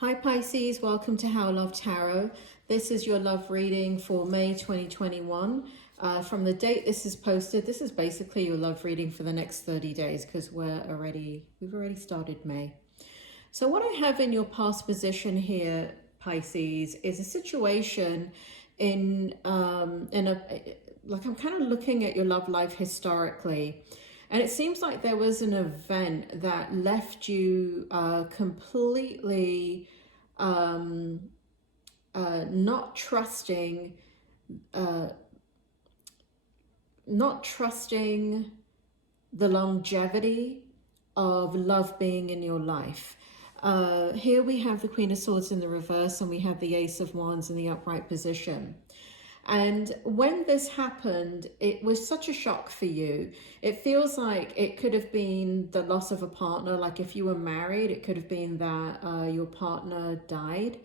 Hi Pisces, welcome to How Love Tarot. This is your love reading for May 2021. From the date this is posted, this is basically your love reading for the next 30 days because we've already started May. So what I have in your past position here, Pisces, is a situation I'm kind of looking at your love life historically. And it seems like there was an event that left you completely not trusting the longevity of love being in your life. Here we have the Queen of Swords in the reverse, and we have the Ace of Wands in the upright position. And when this happened, it was such a shock for you. It feels like it could have been the loss of a partner. Like if you were married, it could have been that your partner died.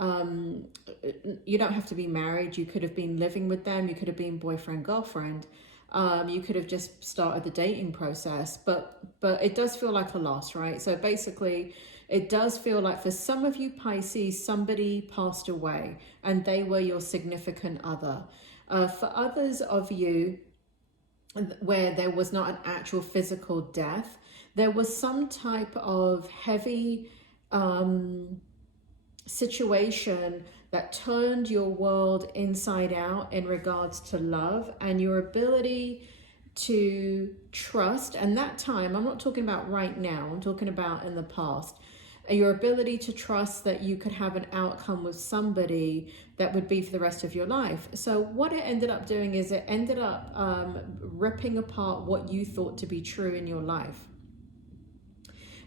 You don't have to be married. You could have been living with them. You could have been boyfriend, girlfriend. You could have just started the dating process. But it does feel like a loss, right? So basically, it does feel like for some of you Pisces, somebody passed away and they were your significant other. For others of you, where there was not an actual physical death, there was some type of heavy situation that turned your world inside out in regards to love and your ability to trust. And that time, I'm not talking about right now, I'm talking about in the past. Your ability to trust that you could have an outcome with somebody that would be for the rest of your life. So what it ended up doing is it ended up ripping apart what you thought to be true in your life.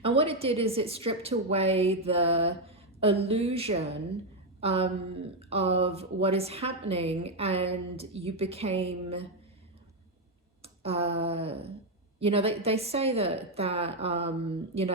And what it did is it stripped away the illusion of what is happening, and you became they say that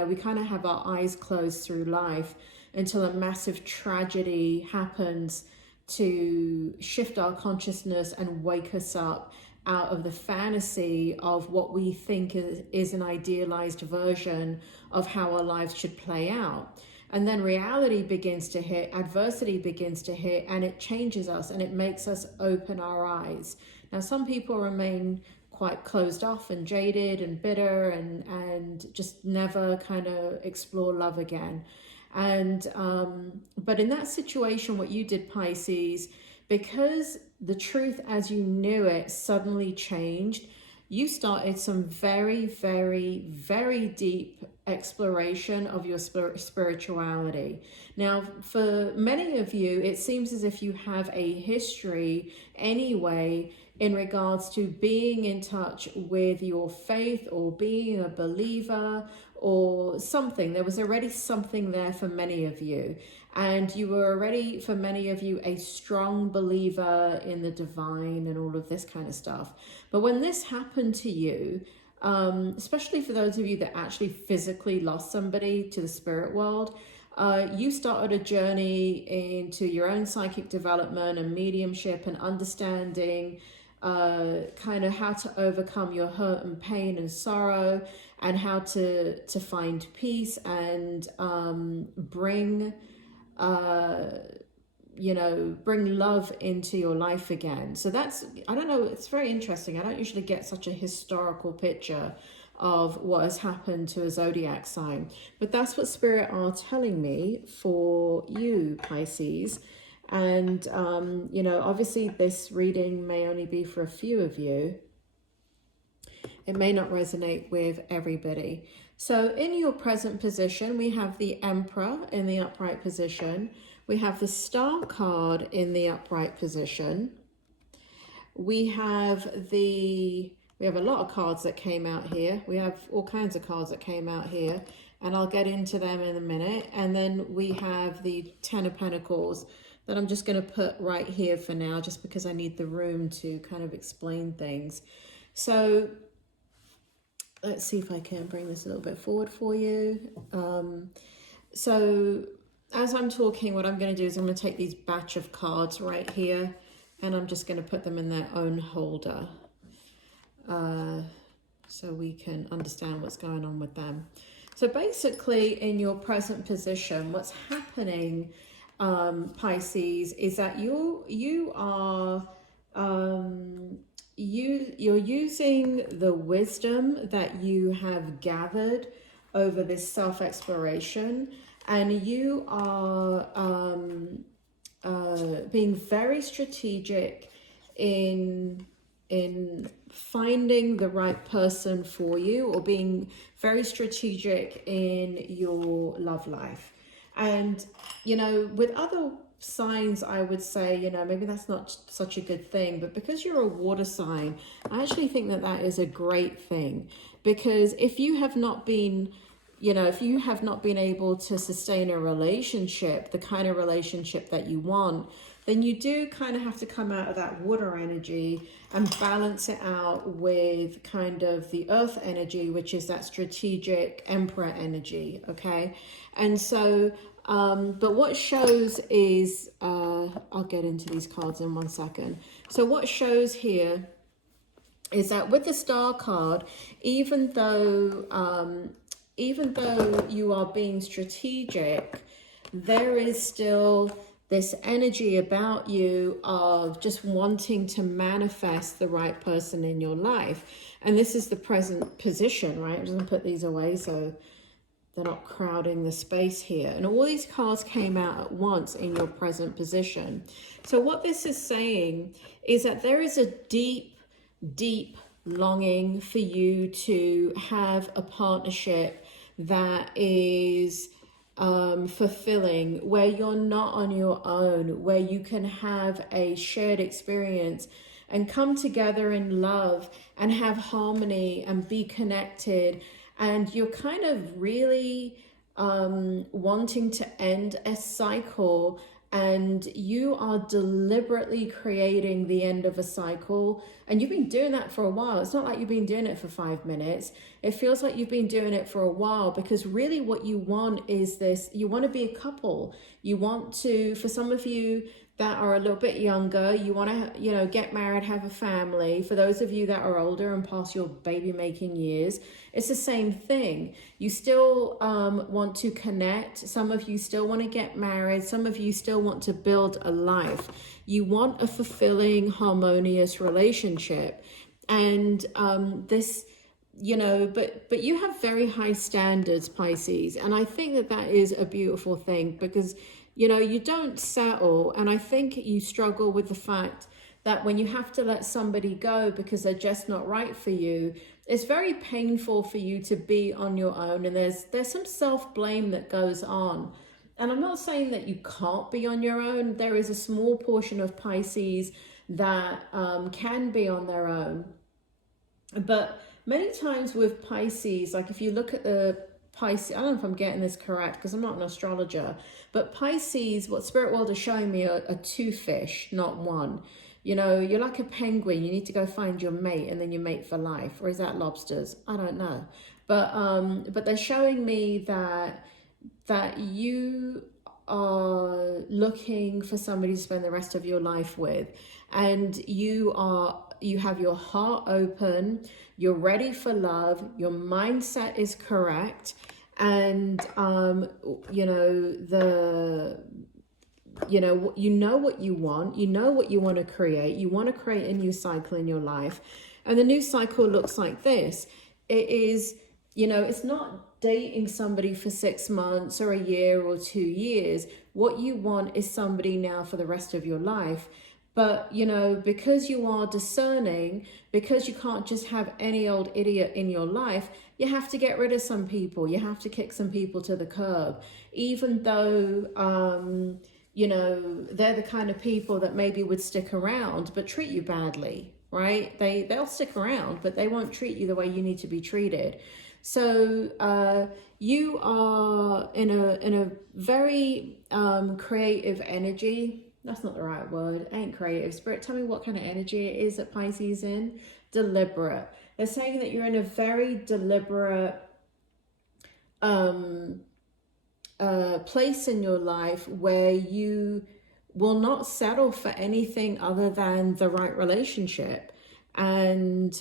we kind of have our eyes closed through life until a massive tragedy happens to shift our consciousness and wake us up out of the fantasy of what we think is an idealized version of how our lives should play out. And then reality begins to hit, adversity begins to hit, and it changes us and it makes us open our eyes. Now, some people remain quite closed off and jaded and bitter and just never kind of explore love again. And but in that situation, what you did, Pisces, because the truth as you knew it suddenly changed, you started some very, very, very deep exploration of your spirituality. Now, for many of you, it seems as if you have a history anyway in regards to being in touch with your faith or being a believer or something. There was already something there for many of you. And you were already, for many of you, a strong believer in the divine and all of this kind of stuff. But when this happened to you, especially for those of you that actually physically lost somebody to the spirit world, you started a journey into your own psychic development and mediumship and understanding kind of how to overcome your hurt and pain and sorrow, and how to find peace and bring love into your life again. So that's, I don't know, it's very interesting. I don't usually get such a historical picture of what has happened to a zodiac sign, but that's what Spirit are telling me for you, Pisces. And obviously this reading may only be for a few of you. It may not resonate with everybody. So in your present position, we have the Emperor in the upright position. We have the Star card in the upright position. We have a lot of cards that came out here. We have all kinds of cards that came out here, and I'll get into them in a minute. And then we have the Ten of Pentacles that I'm just going to put right here for now, just because I need the room to kind of explain things. So let's see if I can bring this a little bit forward for you. So as I'm talking, what I'm going to do is I'm going to take these batch of cards right here, and I'm just going to put them in their own holder so we can understand what's going on with them. So basically, in your present position, what's happening, Pisces, is that you are you're using the wisdom that you have gathered over this self-exploration, and you are being very strategic in finding the right person for you, or being very strategic in your love life. And you know, with other signs, I would say, you know, maybe that's not such a good thing, but because you're a water sign, I actually think that that is a great thing. Because if you have not been, you know, if you have not been able to sustain a relationship, the kind of relationship that you want, then you do kind of have to come out of that water energy and balance it out with kind of the earth energy, which is that strategic emperor energy, okay? And so, but what shows is, I'll get into these cards in 1 second. So what shows here is that with the star card, even though you are being strategic, there is still this energy about you of just wanting to manifest the right person in your life. And this is the present position, right? I'm just going to put these away so they're not crowding the space here. And all these cards came out at once in your present position. So what this is saying is that there is a deep, deep longing for you to have a partnership that is fulfilling, where you're not on your own, where you can have a shared experience and come together in love and have harmony and be connected. And you're kind of really wanting to end a cycle, and you are deliberately creating the end of a cycle. And you've been doing that for a while. It's not like you've been doing it for 5 minutes. It feels like you've been doing it for a while, because really what you want is this. You want to be a couple. You want to, for some of you that are a little bit younger, you want to, you know, get married, have a family. For those of you that are older and past your baby making years, it's the same thing. You still want to connect. Some of you still want to get married. Some of you still want to build a life. You want a fulfilling, harmonious relationship. And this, you know, but you have very high standards, Pisces. And I think that that is a beautiful thing, because you know, you don't settle. And I think you struggle with the fact that when you have to let somebody go because they're just not right for you, it's very painful for you to be on your own. And there's some self-blame that goes on. And I'm not saying that you can't be on your own. There is a small portion of Pisces that can be on their own. But many times with Pisces, like if you look at the Pisces, I don't know if I'm getting this correct because I'm not an astrologer, but Pisces, what Spirit World is showing me are 2 fish, not 1. You know, you're like a penguin. You need to go find your mate and then you mate for life. Or is that lobsters? I don't know. But they're showing me that you are looking for somebody to spend the rest of your life with, and you have your heart open, you're ready for love, your mindset is correct, and you know what you want, you know what you want to create. You want to create a new cycle in your life, and the new cycle looks like this. It is, you know, it's not dating somebody for 6 months or a year or 2 years. What you want is somebody now for the rest of your life. But, you know, because you are discerning, because you can't just have any old idiot in your life, you have to get rid of some people. You have to kick some people to the curb, even though, you know, they're the kind of people that maybe would stick around but treat you badly, right? They'll stick around, but they won't treat you the way you need to be treated. So you are in a very creative energy. That's not the right word. Ain't creative. Spirit, tell me what kind of energy it is that Pisces in. Deliberate. They're saying that you're in a very deliberate place in your life where you will not settle for anything other than the right relationship. And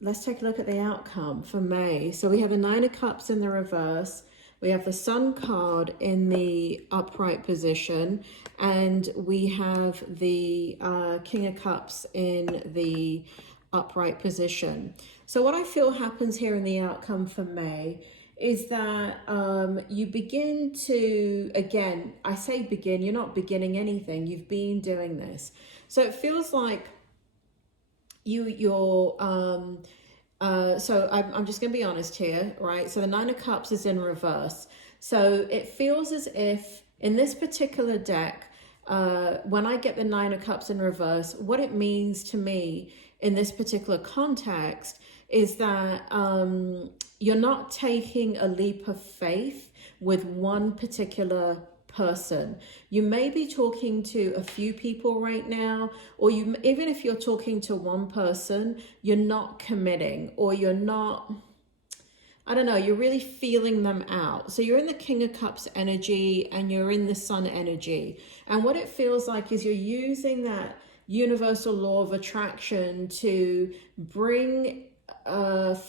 let's take a look at the outcome for May. So we have the Nine of Cups in the reverse. We have the Sun card in the upright position. And we have the King of Cups in the upright position. So what I feel happens here in the outcome for May is that you begin to, again, I say begin, you're not beginning anything. You've been doing this. So it feels like you're so I'm just going to be honest here, right? So the Nine of Cups is in reverse. So it feels as if in this particular deck, when I get the Nine of Cups in reverse, what it means to me in this particular context is that you're not taking a leap of faith with one particular person. You may be talking to a few people right now, or you, even if you're talking to one person, you're not committing, or you're not, I don't know, you're really feeling them out. So you're in the King of Cups energy and you're in the Sun energy. And what it feels like is you're using that universal law of attraction to bring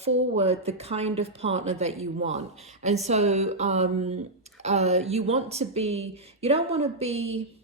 forward the kind of partner that you want. And so you want to be, you don't want to be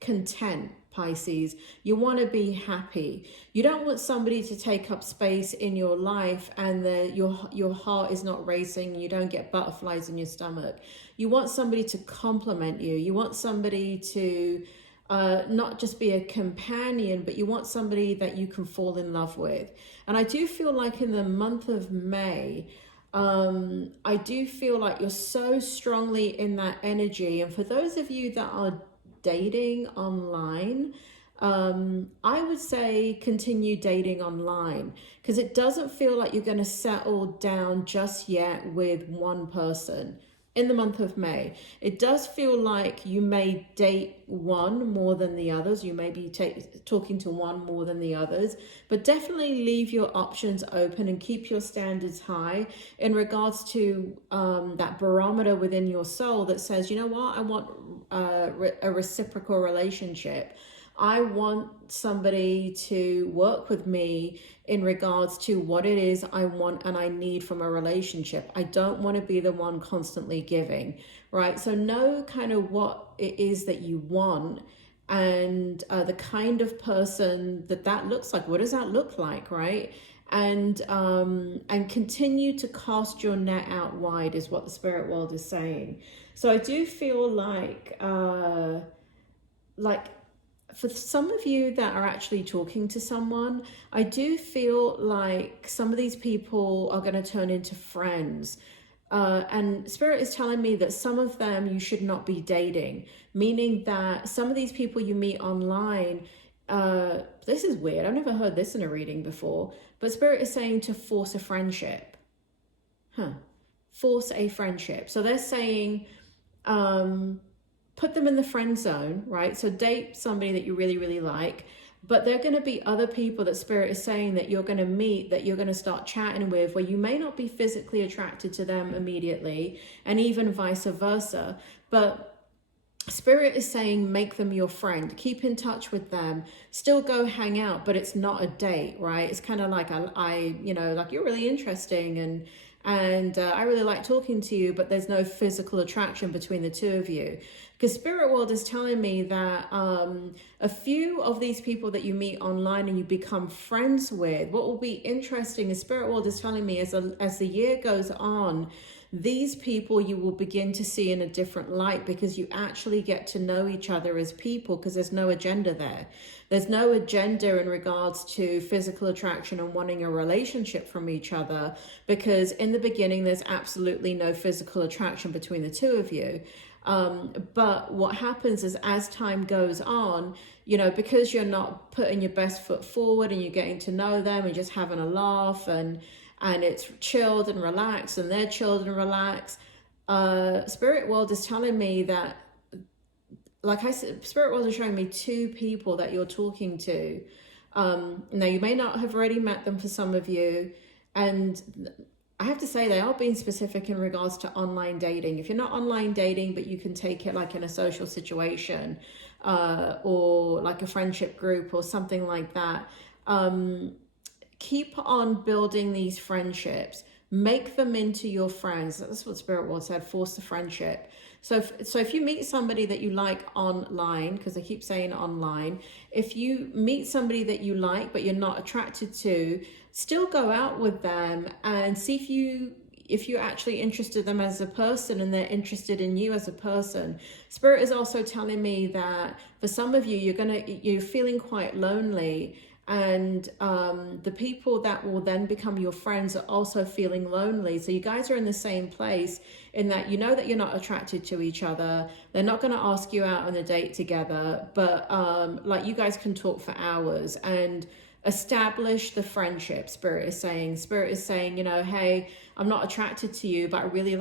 content, Pisces. You want to be happy. You don't want somebody to take up space in your life and your heart is not racing. You don't get butterflies in your stomach. You want somebody to compliment you. You want somebody to not just be a companion, but you want somebody that you can fall in love with. And I do feel like in the month of May, I do feel like you're so strongly in that energy. And for those of you that are dating online, I would say continue dating online, because it doesn't feel like you're going to settle down just yet with one person. In the month of May, it does feel like you may date one more than the others. You may be talking to one more than the others, but definitely leave your options open and keep your standards high in regards to that barometer within your soul that says, you know what, I want a reciprocal relationship. I want somebody to work with me in regards to what it is I want and I need from a relationship. I don't want to be the one constantly giving, right? So know kind of what it is that you want and the kind of person that looks like. What does that look like, right? And continue to cast your net out wide is what the spirit world is saying. So I do feel like for some of you that are actually talking to someone, I do feel like some of these people are going to turn into friends. And Spirit is telling me that some of them you should not be dating, meaning that some of these people you meet online, this is weird. I've never heard this in a reading before, but Spirit is saying to force a friendship. Force a friendship. So they're saying, put them in the friend zone, right? So date somebody that you really, really like, but there are going to be other people that Spirit is saying that you're going to meet, that you're going to start chatting with, where you may not be physically attracted to them immediately, and even vice versa. But Spirit is saying make them your friend, keep in touch with them, still go hang out, but it's not a date, right? It's kind of like like you're really interesting and I really like talking to you, but there's no physical attraction between the two of you. Because Spirit World is telling me that a few of these people that you meet online and you become friends with, what will be interesting is Spirit World is telling me as the year goes on, these people you will begin to see in a different light, because you actually get to know each other as people, because there's no agenda there. There's no agenda in regards to physical attraction and wanting a relationship from each other, because in the beginning there's absolutely no physical attraction between the two of you. But what happens is as time goes on, because you're not putting your best foot forward and you're getting to know them and just having a laugh and it's chilled and relaxed and they're chilled and relaxed. Spirit World is telling me that, like I said, Spirit World is showing me two people that you're talking to. Now you may not have already met them for some of you, and I have to say they are being specific in regards to online dating. If you're not online dating, but you can take it like in a social situation, or like a friendship group or something like that, keep on building these friendships. Make them into your friends. That's what Spirit World said, force the friendship. So if you meet somebody that you like online, because I keep saying online, if you meet somebody that you like but you're not attracted to, still go out with them and see if you're actually interested in them as a person and they're interested in you as a person. Spirit is also telling me that for some of you, you're feeling quite lonely, and the people that will then become your friends are also feeling lonely. So you guys are in the same place in that you know that you're not attracted to each other. They're not going to ask you out on a date together, but like you guys can talk for hours and establish the friendship. Spirit is saying, you know, hey, I'm not attracted to you, but I really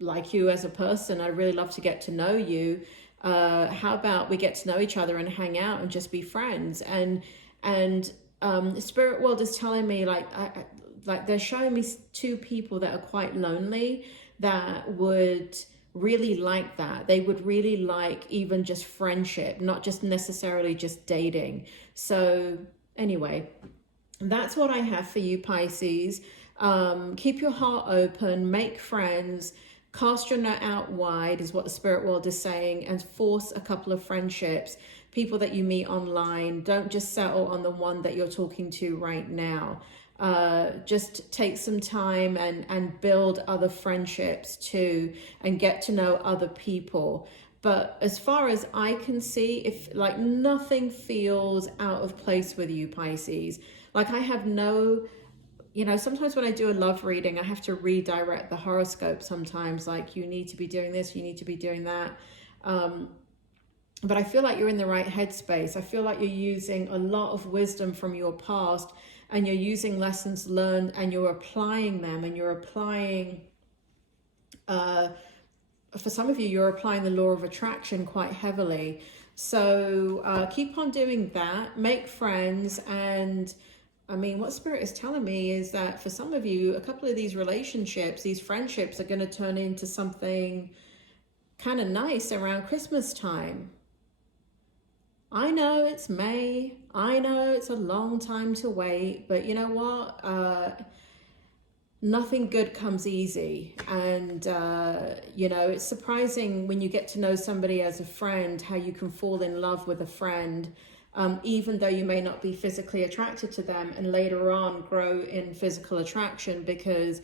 like you as a person. I really love to get to know you. How about we get to know each other and hang out and just be friends? And the Spirit World is telling me, like they're showing me two people that are quite lonely that would really like that. They would really like even just friendship, not just necessarily just dating. So anyway, that's what I have for you, Pisces. Keep your heart open, make friends, cast your net out wide is what the Spirit World is saying, and force a couple of friendships. People that you meet online, don't just settle on the one that you're talking to right now. Just take some time and build other friendships too, and get to know other people. But as far as I can see, if like nothing feels out of place with you, Pisces, like I have no, you know, sometimes when I do a love reading, I have to redirect the horoscope sometimes, like you need to be doing this, you need to be doing that. But I feel like you're in the right headspace. I feel like you're using a lot of wisdom from your past, and you're using lessons learned and you're applying them, and you're applying, for some of you, you're applying the law of attraction quite heavily. So keep on doing that, make friends. And I mean, what Spirit is telling me is that for some of you, a couple of these relationships, these friendships are going to turn into something kind of nice around Christmas time. I know it's May. I know it's a long time to wait, but you know what? Nothing good comes easy. And, you know, it's surprising when you get to know somebody as a friend, how you can fall in love with a friend, even though you may not be physically attracted to them, and later on grow in physical attraction, because,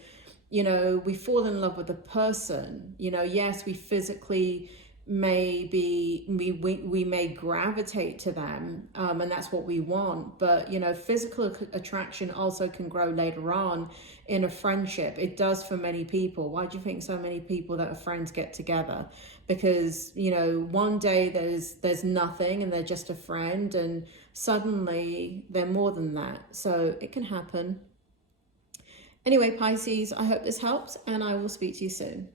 you know, we fall in love with a person. You know, yes, we physically we may gravitate to them, and that's what we want, but you know, physical attraction also can grow later on in a friendship. It does for many people. Why do you think so many people that are friends get together? Because, you know, one day there's nothing and they're just a friend, and suddenly they're more than that. So it can happen. Anyway, Pisces, I hope this helps, and I will speak to you soon.